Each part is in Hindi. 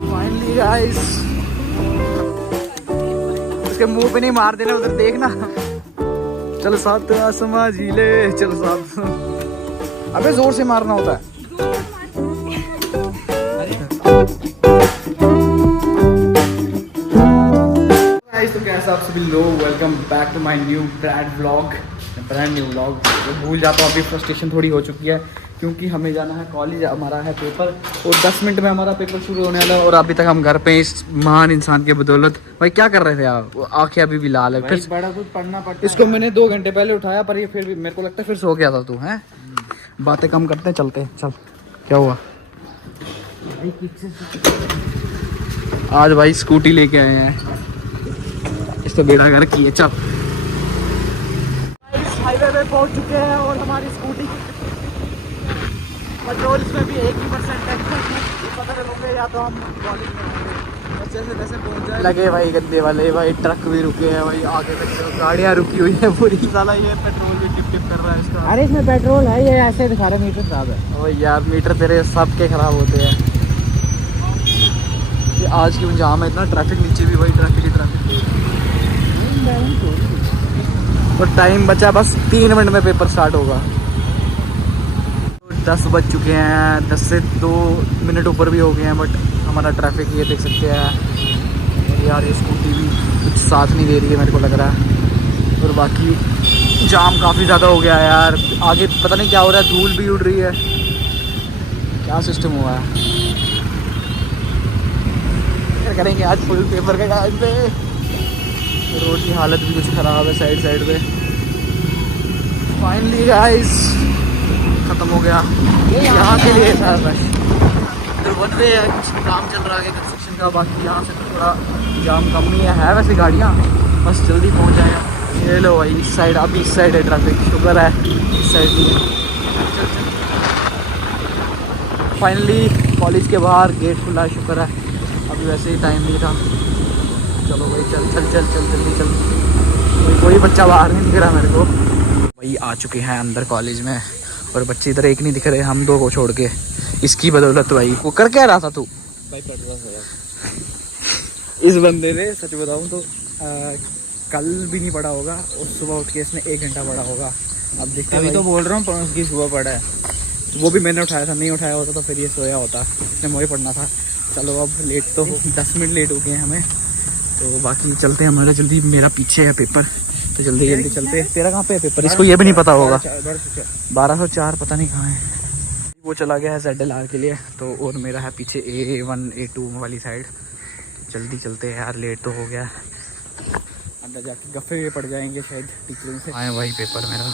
फाइनली गाइस, उसके मुंह पे नहीं मार देना, उधर देखना। चल साथ आसमां झीले, चल साथ। अबे जोर से मारना होता है। गाइस तो कैसा आप सभी लोग, welcome back to my new brand new vlog. भूल जाता हूँ, अभी फ्रस्ट्रेशन थोड़ी हो चुकी है क्योंकि हमें जाना है कॉलेज, हमारा है पेपर और 10 मिनट में हमारा पेपर शुरू होने वाला है। और अभी तक हम घर पे इस महान इंसान के बदौलत। भाई क्या कर रहे थे आप? आंखें अभी भी लाल है। फिर बड़ा कुछ पढ़ना पड़ता है। इसको मैंने 2 घंटे पहले उठाया, पर ये फिर भी मेरे को लगता है फिर सो गया था तू। हैं बातें कम करते हैं, चलते हैं। चल क्या हुआ? आज भाई स्कूटी लेके आए हैं, इस तो बेड़ा घर की है। चल हाईवे पे पहुंच चुके हैं और हमारी स्कूटी पेट्रोल इसमें भी 1% है। पता चलोगे या तो हम कॉलेज में बस जैसे तैसे पहुंच जाए। लगे भाई गद्दे वाले, भाई ट्रक भी रुके हैं भाई, आगे तक गाड़ियाँ रुकी हुई है पूरी। साला ये पेट्रोल भी टिप टिप कर रहा है इसका। अरे इसमें पेट्रोल है, ये ऐसे दिखा रहे मीटर खराब है। ओ यार मीटर तेरे सबके खराब होते हैं। ये आज की जाम है, इतना ट्रैफिक, नीचे भी भाई ट्रैफिक ही ट्रैफिक। और टाइम बचा बस 3 मिनट में पेपर स्टार्ट होगा। 10 बज चुके हैं, 10 से 2 मिनट ऊपर भी हो गए हैं, बट हमारा ट्रैफिक ये देख सकते हैं। और यार ये स्कूटी भी कुछ साथ नहीं दे रही है मेरे को लग रहा है। और बाकी जाम काफ़ी ज़्यादा हो गया है यार, आगे पता नहीं क्या हो रहा है, धूल भी उड़ रही है, क्या सिस्टम हुआ है। क्या करेंगे आज फुल पेपर के टाइम पे। रोड की हालत भी कुछ ख़राब है साइड पे। फाइनली गाइस ख़त्म हो गया यहाँ के लिए था बस। इधर वन वे है, कुछ काम चल रहा है कंस्ट्रक्शन का, बाकी यहाँ से तो थोड़ा जाम कम ही है वैसे गाड़ियाँ, बस जल्दी पहुँच जाएगा। ये लो भाई इस साइड, अभी इस साइड है ट्रैफिक, शुक्र है इस साइड भी है। फाइनली कॉलेज के बाहर गेट खुला है, शुक्र है, अभी वैसे ही टाइम नहीं था। चलो भाई चल चल चल चल जल्दी चल। कोई बच्चा बाहर नहीं दिख रहा मेरे को। भाई आ चुके हैं अंदर कॉलेज में, और बच्चे इधर एक नहीं दिख रहे, हम 2 को छोड़ के। इसकी बदौलत भाई। वो कर क्या रहा था तू? भाई पढ़ रहा था। इस बंदे ने सच बताऊं तो कल भी नहीं पढ़ा होगा, और सुबह उठ के इसने 1 घंटा पढ़ा होगा। अब देखते अभी हैं। तो बोल रहा हूँ उसकी सुबह पढ़ा है, वो भी मैंने उठाया था, नहीं उठाया होता तो फिर ये सोया होता, इसने मुझे पढ़ना था। चलो अब लेट तो 10 मिनट लेट हो गए हैं हमें, तो बाकी चलते हैं। हमारा जल्दी, मेरा पीछे है पेपर, तो जल्दी जल्दी चलते हैं। तेरा कहाँ पे है पेपर? इसको ये भी नहीं पता होगा। 1204 पता नहीं कहाँ है। वो चला गया है ZLR के लिए, तो और मेरा है पीछे A1 A2 वाली साइड। जल्दी चलते हैं यार, लेट तो हो गया। अंदर जाके गफ्फे भी पड़ जाएंगे शायद टीचरों से। आए भाई पेपर मेरा,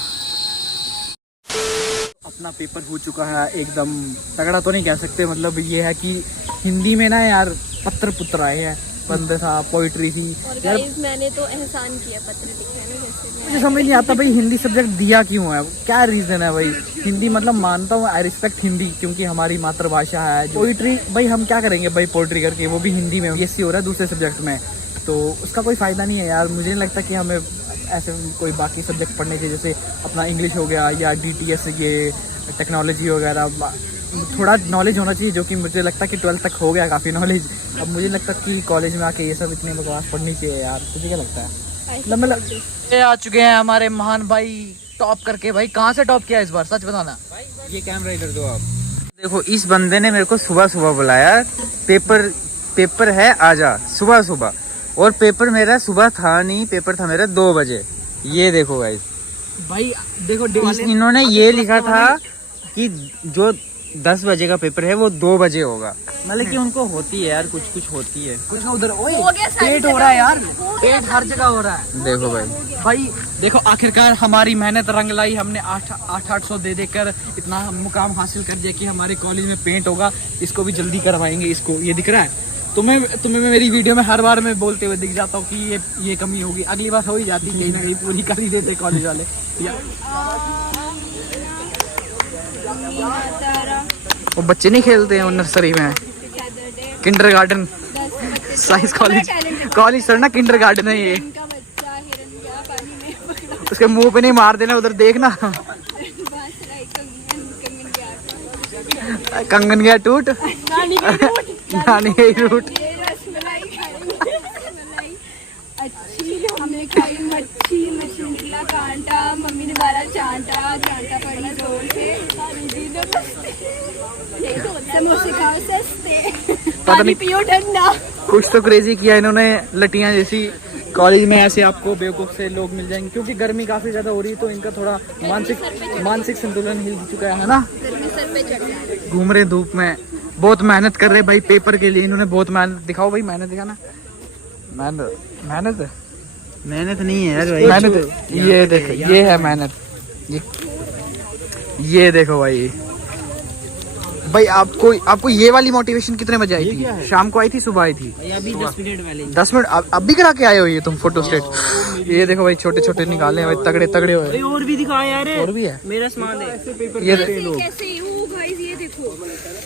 अपना पेपर हो चुका है एकदम तगड़ा तो नहीं कह सकते, मतलब ये है कि हिंदी में ना यार पत्र पुत्र आए हैं, बंद था, पोइट्री थी। और गाइस मैंने तो एहसान किया पत्र लिखने में, जैसे मुझे समझ नहीं आता भाई हिंदी सब्जेक्ट दिया क्यों है, क्या रीज़न है भाई। हिंदी मतलब मानता हूँ, आई रिस्पेक्ट हिंदी क्योंकि हमारी मातृभाषा है। पोइट्री भाई हम क्या करेंगे भाई पोइट्री करके, वो भी हिंदी में। BSc हो रहा है दूसरे सब्जेक्ट में, तो उसका कोई फ़ायदा नहीं है यार। मुझे नहीं लगता कि हमें ऐसे कोई बाकी सब्जेक्ट पढ़ने के, जैसे अपना इंग्लिश हो गया या DTS, ये टेक्नोलॉजी वगैरह, थोड़ा नॉलेज होना चाहिए, जो कि मुझे लगता है कि 12th तक हो गया काफ़ी नॉलेज। अब मुझे लगता है कि कॉलेज में आके ये सब इतने बकवास पढ़नी चाहिए यार। तुझे क्या लगता है? मतलब ये आ चुके हैं हमारे महान भाई टॉप करके। भाई कहाँ से टॉप किया इस बार, सच बताना। ये कैमरा इधर दो आप। देखो इस बंदे ने मेरे को सुबह सुबह बुलाया, पेपर है आजा, सुबह, और पेपर मेरा सुबह था नहीं, पेपर था मेरा 2 बजे। ये देखो गाइस, भाई देखो इन्होंने ये लिखा था कि जो 10 बजे का पेपर है वो 2 बजे होगा। मतलब कि उनको होती है यार, कुछ होती है। कुछ उधर ओए हो गया, सारी पेट हो रहा है यार, जगह। पेट हर जगह हो रहा है। देखो भाई देखो आखिरकार हमारी मेहनत रंग लाई, हमने 800 दे देकर इतना मुकाम हासिल कर दिया कि हमारे कॉलेज में पेंट होगा। इसको भी जल्दी करवाएंगे। इसको ये दिख रहा है तुम्हें मेरी वीडियो में हर बार मैं बोलते हुए दिख जाता हूँ कि ये कमी होगी, अगली बार हो ही जाती, कहीं ना कहीं पूरी कर ही देते कॉलेज वाले। वो बच्चे नहीं खेलते हैं नर्सरी में, किंडरगार्टन, साइंस कॉलेज सर ना किंडरगार्टन है ये। उसके मुंह पे नहीं मार देना, उधर देखना। कंगन गया टूट। नानी यही रूट। ये रसमलाई खाएंगे, रसमलाई अच्छी। हमने खाई मच्छी, मच्छी निकला कांटा, मम्मी ने बारा चांटा, चांटा पड़ी जोर से। दीदी ने समोसे खाओ सस्ते, पानी पियो ठंडा। कुछ तो क्रेजी किया इन्होंने, लटियां जैसी। कॉलेज में ऐसे आपको बेवकूफ से लोग मिल जाएंगे, क्योंकि गर्मी काफी ज्यादा हो रही है, तो इनका थोड़ा मानसिक संतुलन हिल चुका है ना। गर्मी सर पे चढ़ रहा है। घूम रहे धूप में, बहुत मेहनत कर रहे भाई पेपर के लिए। इन्होंने बहुत मेहनत, दिखाओ भाई मेहनत, दिखाना मेहनत। मेहनत नहीं है यार भाई। मेहनत ये देखो, ये है मेहनत। ये देखो भाई, भाई आपको ये वाली मोटिवेशन कितने बजे आई थी? शाम को आई थी, सुबह आई थी? अभी 10 मिनट वाले। 10 मिनट अब भी करा के आए हो ये तुम फोटो स्टेट? ये देखो भाई, छोटे छोटे निकाले हैं भाई, तगड़े हुए। और भी दिखा यार, और भी है मेरा सामान है। ये कैसे वो गाइस, ये देखो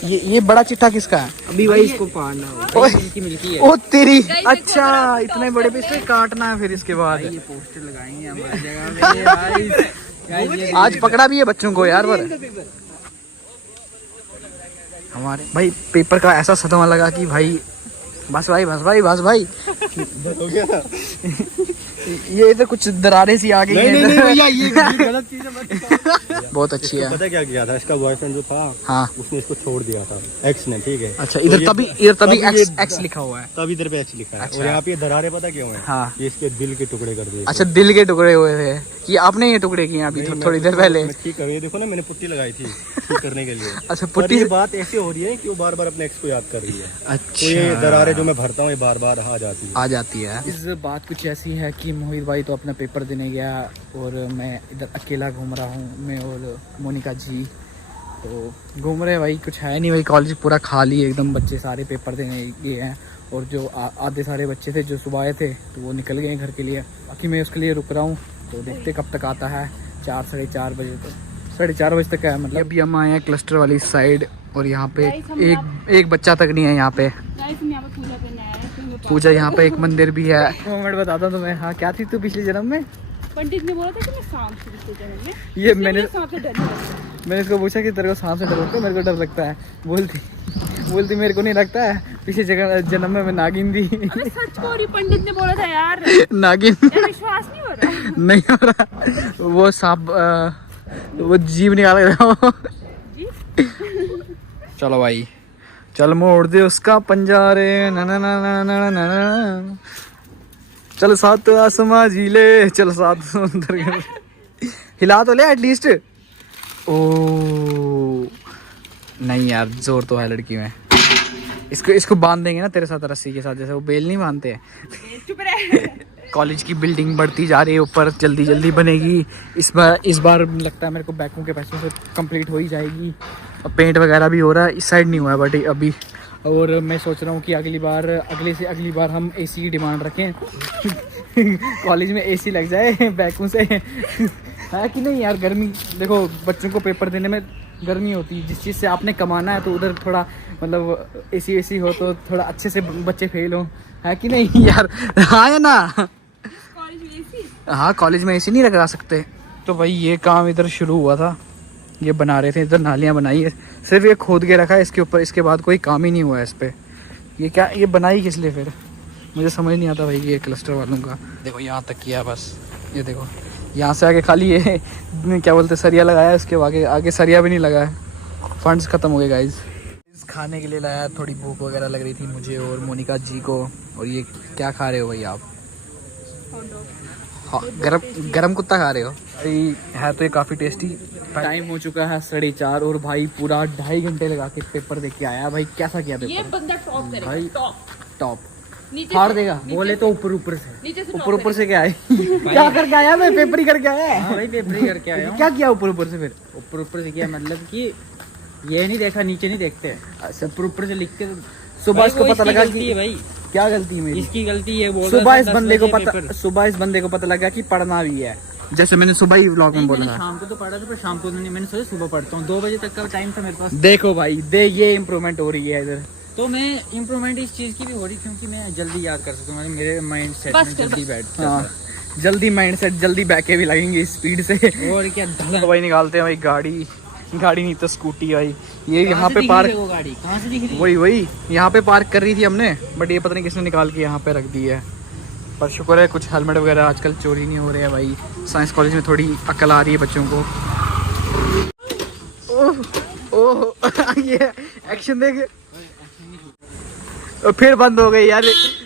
ये बड़ा चिट्ठा किसका है? अभी भाई इसको पाड़ना होगा। ओए, मिल्की है। ओ तेरी, देखो, अच्छा बड़ा इतने बड़े पे इसे काटना है फिर इसके बाद। ये पोस्टर लगाएंगे हमारी जगह में। आज पकड़ा भी है बच्चों को यार, पर हमारे भाई पेपर का ऐसा सदमा लगा कि भाई बस भाई ये तो कुछ दरारें सी आ गई हैं। नहीं भैया, ये गलत चीज है। बहुत अच्छी है। पता क्या किया था, इसका बॉयफ्रेंड जो था, हाँ उसने इसको छोड़ दिया था, एक्स ने, ठीक है। अच्छा, तो इधर ये- तभी ये- एक्स लिखा हुआ है। तब इधर पे एक्स लिखा है। अच्छा। और यहाँ पे दरारें पता क्यों है? हाँ। ये इसके दिल के टुकड़े कर दिए। अच्छा, दिल के टुकड़े हुए थे कि आपने ये टुकड़े किए अभी नहीं, थोड़ी देर पहले? मैं ठीक कर, ये देखो ना, मैंने पुट्टी लगाई थी ठीक करने के लिए। अच्छा, पर पुट्टी ये बात ऐसी हो रही है कि वो बार बार अपने एक्स को याद कर रही है। अच्छा, तो ये दरारें जो मैं भरता हूँ, ये बार बार आ जाती है। आ जाती है। इस बात कुछ ऐसी है कि मोहित भाई तो अपना पेपर देने गया और मैं इधर अकेला घूम रहा हूँ, मैं और मोनिका जी तो घूम रहे हैं भाई। कुछ है नहीं भाई, कॉलेज पूरा खाली है एकदम, बच्चे सारे पेपर देने गए हैं और जो आधे सारे बच्चे थे जो सुबह आए थे तो वो निकल गए घर के लिए। बाकी मैं उसके लिए रुक रहा हूँ, तो देखते कब तक आता है। 4 साढ़े 4 बजे तक, 4:30 बजे तक है मतलब। अभी हम आए हैं क्लस्टर वाली साइड और यहाँ पे एक बच्चा तक नहीं है यहाँ पे। पूजा यहाँ पे एक मंदिर भी है। मोमेंट बताता हूँ तुम्हें। हाँ, क्या थी तू पिछले जन्म में? पंडित ने बोला था कि मैं सांप से पिछले जन्म में, ये मैंने सांप से डर नहीं लगता। मैंने इसको पूछा कि तेरे को सांप से डर लगता है? मेरे को डर लगता है। बोलती मेरे को नहीं लगता है, पिछले जन्म में मैं नागिन थी। अबे सच को, रही पंडित ने बोला था यार। नागिन यार विश्वास नहीं हो रहा। नहीं हो रहा। वो सांप वो जीव निकाल रहा। चलो भाई, चल मोड़ दे उसका पंजा रे, ना ना ना ना ना ना ना। चल सात आसमां झीले, चल सात समुंदर के। हिला तो ले एटलीस्ट। ओ नहीं यार, जोर तो है लड़की में। इसको बांध देंगे ना तेरे साथ रस्सी के साथ, जैसे वो बेल नहीं बांधते हैं। चुप रहे। कॉलेज की बिल्डिंग बढ़ती जा रही है ऊपर, जल्दी बनेगी। इस बार लगता है मेरे को बैकों के पैसों से कंप्लीट हो ही जाएगी। और पेंट वगैरह भी हो रहा है, इस साइड नहीं हुआ है बट अभी। और मैं सोच रहा हूँ कि अगली बार हम एसी की डिमांड रखें। कॉलेज में एसी लग जाए बैकों से। है कि नहीं यार? गर्मी देखो, बच्चों को पेपर देने में गर्मी होती है। जिस चीज़ से आपने कमाना है तो उधर थोड़ा मतलब एसी हो तो थोड़ा अच्छे से बच्चे फेल हो, है कि नहीं यार? हाँ या ना? कॉलेज में एसी? हाँ, कॉलेज में एसी नहीं लगा सकते। तो भाई ये काम इधर शुरू हुआ था, ये बना रहे थे, इधर नालियाँ बनाई है, सिर्फ ये खोद के रखा है इसके ऊपर, इसके बाद कोई काम ही नहीं हुआ है इस पर। ये क्या, ये बनाई किस लिए फिर? मुझे समझ नहीं आता भाई ये क्लस्टर वालों का। देखो यहाँ तक किया बस, ये देखो यहाँ से आगे खाली ये क्या बोलते सरिया लगाया है, उसके आगे सरिया भी नहीं लगा है। फंड्स खत्म हो गए गाइज। खाने के लिए लाया, थोड़ी भूख वगैरह लग रही थी मुझे और मोनिका जी को। और ये क्या खा रहे हो भाई आप? हाँ, गरम कुत्ता खा रहे हो भाई? है तो ये काफ़ी टेस्टी। टाइम हो चुका है 4:30 और भाई पूरा 2.5 घंटे लगा के पेपर दे के आया भाई। कैसा किया ये पेपर? बंदा टॉप करेगा, भाई टॉप नीचे फाड़ से- देगा। नीचे बोले से- तो ऊपर से, नीचे से ऊपर से क्या है? क्या करके आया? मैं पेपर ही करके आया। हाँ भाई, पेपर ही करके आया हूँ। क्या किया ऊपर से फिर? ऊपर से किया मतलब कि ये नहीं देखा, नीचे नहीं देखते, ऊपर से लिख के। सुबह इसको पता लगा गलती है कि भाई, क्या गलती मेरी? इसकी गलती है। बोल सुबह इस बंदे को पता लगा कि पढ़ना भी है, जैसे मैंने सुबह ही व्लॉग में बोला था। शाम को तो पढ़ा था, पर शाम को नहीं, मैंने सोचा सुबह पढ़ता हूँ। 2 बजे तक का टाइम था मेरे पास। देखो भाई, ये इम्प्रूवमेंट हो रही है इधर। तो मैं इम्प्रूवमेंट इस चीज की भी हो रही क्योंकि मैं जल्दी याद कर सकता हूँ, मेरे माइंड सेट बस में कर, जल्दी बैठ जाता हाँ, है। जल्दी माइंड सेट, जल्दी बैके भी लगेंगे स्पीड से। और क्या धड़न। तो भाई निकालते हैं भाई गाड़ी। गाड़ी नहीं तो स्कूटी भाई। ये यहाँ पे पार्क, वो गाड़ी कहाँ से दिख रही है? वही यहाँ पे पार्क कर रही थी हमने, बट ये पता नहीं किसने निकाल के यहाँ पे रख दी है। पर शुक्र है कुछ हेलमेट वगैरह आजकल चोरी नहीं हो रहे हैं भाई। साइंस कॉलेज में थोड़ी अकल आ रही है बच्चों को। ओह ओह ये एक्शन देखे, फिर बंद हो गई यार।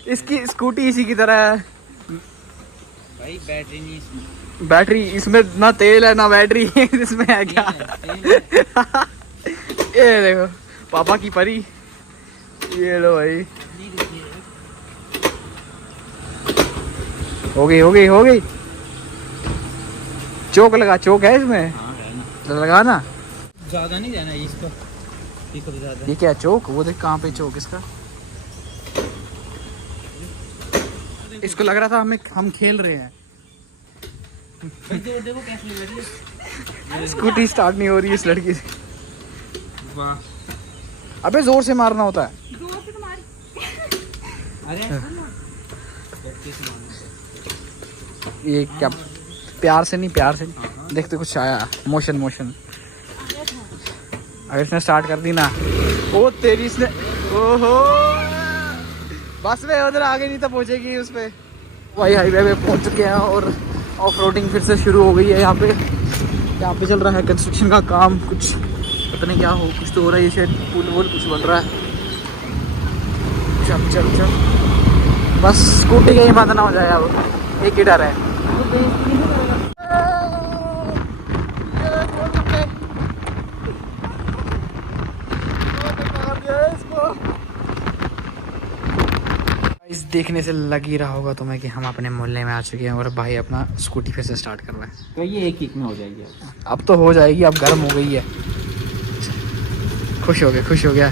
इसकी स्कूटी इसी की तरह है भाई, बैटरी नहीं इसमें। बैटरी इसमें ना तेल है ना बैटरी है, इसमें है क्या? ये देखो पापा की परी, ये लो भाई। हो गई हो गई हो गई। चौक लगा, चौक है इसमें, लगा ना। ज्यादा नहीं जाना इसको, ये कब ज्यादा। ये क्या चौक, वो देख कहाँ पे चौक इसका। इसको लग रहा था हम खेल रहे हैं। देखो कैसे लग रही है। स्कूटी स्टार्ट नहीं हो रही है इस लड़की से। वाह, अबे जोर से मारना होता है। अरे ये क्या, प्यार से नहीं, प्यार से नहीं। देखते कुछ आया, मोशन मोशन। अगर इसने स्टार्ट कर दी ना, ओ तेरी इसने, ओहो बस में उधर आगे नहीं तो पहुंचेगी उस पे। वही हाईवे पे पहुंच चुके हैं और ऑफ रोडिंग फिर से शुरू हो गई है। यहाँ पे चल रहा है कंस्ट्रक्शन का काम, कुछ पता नहीं क्या हो, कुछ तो हो रहा है। ये शायद पुल वुल कुछ बन रहा है। चल चल चल, बस स्कूटी कहीं बंद ना हो जाए, अब एक ही डर है। इस देखने से लग ही रहा होगा तुम्हें कि हम अपने मोहल्ले में आ चुके हैं और भाई अपना स्कूटी फिर से स्टार्ट कर रहा है। तो ये एक किक में हो जाएगी। अब तो हो जाएगी, अब गर्म हो गई है। खुश हो गया, खुश हो गया।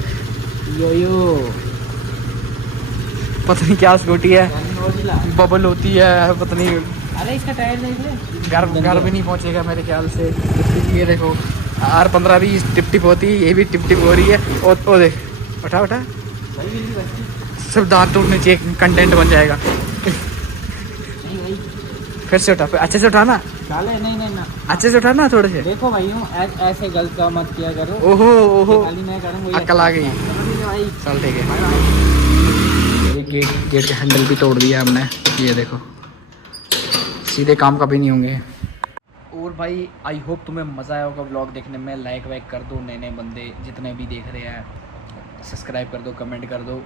यो यो, पता नहीं क्या स्कूटी है, बबल होती है पता नहीं। अरे इसका टायर देख ले, घर भी नहीं पहुंचेगा मेरे ख्याल से। ये देखो R15 भी टिप टिप होती है, ये भी टिप टिप हो रही है। ओ देख, उठा उठा, सब दांत टूटने चाहिए, कंटेंट बन जाएगा। फिर से उठा, फिर अच्छे से उठाना, डाले नहीं नहीं ना, अच्छे से उठाना थोड़े से। देखो भाई ऐसे गलत काम मत किया करो। ओहो ओहो, खाली मैं करूँ, अकल आ गई। भाई। चल ठीक है। गेट के हैंडल भी तोड़ दिया हमने, ये देखो, सीधे काम कभी नहीं होंगे। और भाई आई होप तुम्हें मज़ा आया होगा व्लॉग देखने में। लाइक वाइक कर दो, नए नए बंदे जितने भी देख रहे हैं सब्सक्राइब कर दो, कमेंट कर दो,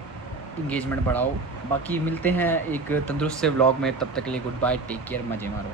इंगेजमेंट बढ़ाओ। बाकी मिलते हैं एक तंदुरुस्त से व्लॉग में, तब तक के लिए गुड बाय, टेक केयर, मज़े मारो।